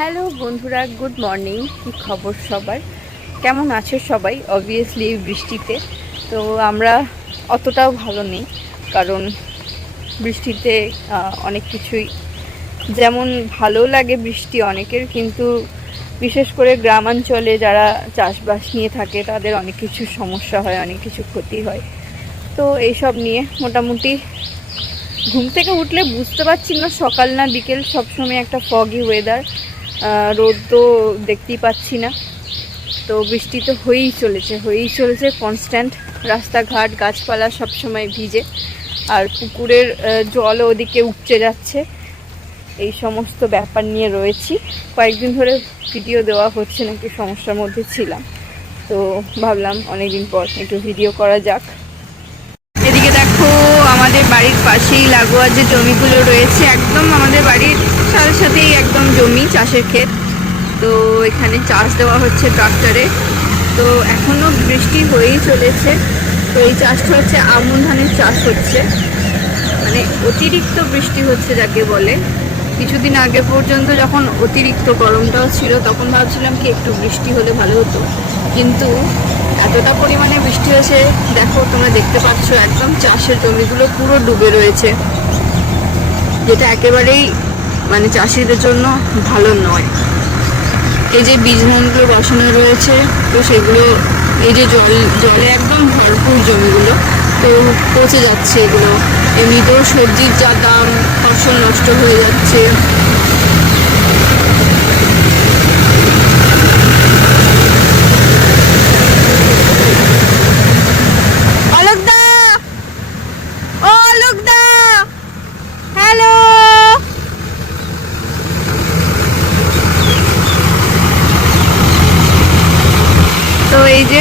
Hello বন্ধুরা, good morning. কী খবর সবার, কেমন আছো সবাই? অবভিয়াসলি বৃষ্টিতে তো আমরা অতটাও ভালো নেই, কারণ বৃষ্টিতে অনেক কিছুই যেমন ভালো লাগে বৃষ্টি অনেকের, কিন্তু বিশেষ করে গ্রামাঞ্চলে যারা চাষবাস নিয়ে থাকে তাদের অনেক কিছু সমস্যা হয়, অনেক কিছু ক্ষতি হয়। তো এইসব নিয়ে মোটামুটি ঘুম থেকে উঠলে বুঝতে পারছি না সকাল না বিকেল, সবসময় একটা ফগি ওয়েদার, রোদ তো দেখতেই পাচ্ছি না। তো বৃষ্টি তো হয়েই চলেছে কনস্ট্যান্ট। রাস্তাঘাট গাছপালা সবসময় ভিজে, আর পুকুরের জল ওদিকে উপচে যাচ্ছে। এই সমস্ত ব্যাপার নিয়ে রয়েছি। কয়েকদিন ধরে ভিডিও দেওয়া হচ্ছে না, একটু সমস্যার মধ্যে ছিলাম, তো ভাবলাম অনেকদিন পর একটু ভিডিও করা যাক। এদিকে দেখো, আমাদের বাড়ির পাশেই লাগোয়া যে জমিগুলো রয়েছে, একদম আমাদের বাড়ির সাথেই একদম জমি, চাষের ক্ষেত। তো এখানে চাষ দেওয়া হচ্ছে ট্রাক্টরে। তো এখনও বৃষ্টি হয়েই চলেছে। তো এই চাষটা হচ্ছে আমন ধানের চাষ হচ্ছে, মানে অতিরিক্ত বৃষ্টি হচ্ছে যাকে বলে। কিছুদিন আগে পর্যন্ত যখন অতিরিক্ত গরমটাও ছিল, তখন ভাবছিলাম কি একটু বৃষ্টি হলে ভালো হতো, কিন্তু এতটা পরিমাণে বৃষ্টি হয়েছে, দেখো তোমরা দেখতে পাচ্ছ একদম চাষের জমিগুলো পুরো ডুবে রয়েছে, যেটা একেবারেই মানে চাষিদের জন্য ভালো নয়। এই যে বীজ ধানগুলো বসানো রয়েছে, তো সেগুলো এই যে জলে একদম ভরপুর জমিগুলো, তো পচে যাচ্ছে এগুলো। এমনিতেও সবজির যা দাম, ফসল নষ্ট হয়ে যাচ্ছে। অলোকদা, ও অলোকদা, হ্যালো। তো এই যে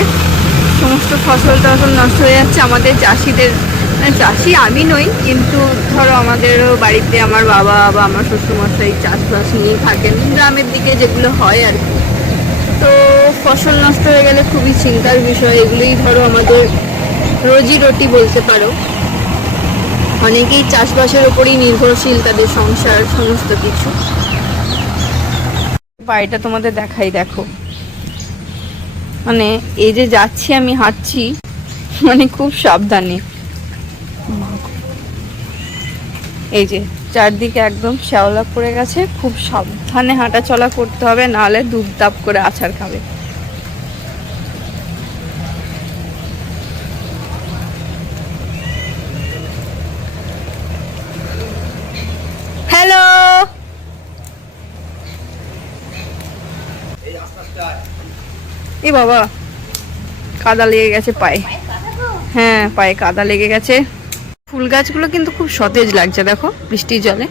সমস্ত ফসল টসল নষ্ট হয়ে যাচ্ছে আমাদের চাষিদের। মানে চাষি আমি নই, কিন্তু ধরো আমাদেরও বাড়িতে আমার বাবা বা আমার শ্বশুরমশাই চাষবাস নিয়ে থাকেন, গ্রামের দিকে যেগুলো হয় আর কি। তো ফসল নষ্ট হয়ে গেলে খুবই চিন্তার বিষয়। এগুলোই ধরো আমাদের রোজি রুটি বলতে পারো। অনেকেই চাষবাসের ওপরই নির্ভরশীল, তাদের সংসার সমস্ত কিছু। বাড়িটা তোমাদের দেখাই, দেখো মানে এই যে যাচ্ছি আমি, হাঁটছি মানে খুব সাবধানে। এই যে চারদিকে একদম শ্যাওলা পড়ে গেছে, খুব সাবধানে হাঁটা চলা করতে হবে, নাহলে দুপদাপ করে আছাড় খাবে। হ্যালো, এ বাবা কাদা লেগে গেছে পায়ে। হ্যাঁ, পায়ে কাদা লেগে গেছে। ফুল গাছগুলো কিন্তু খুব সতেজ লাগছে, দেখো বৃষ্টির জলে।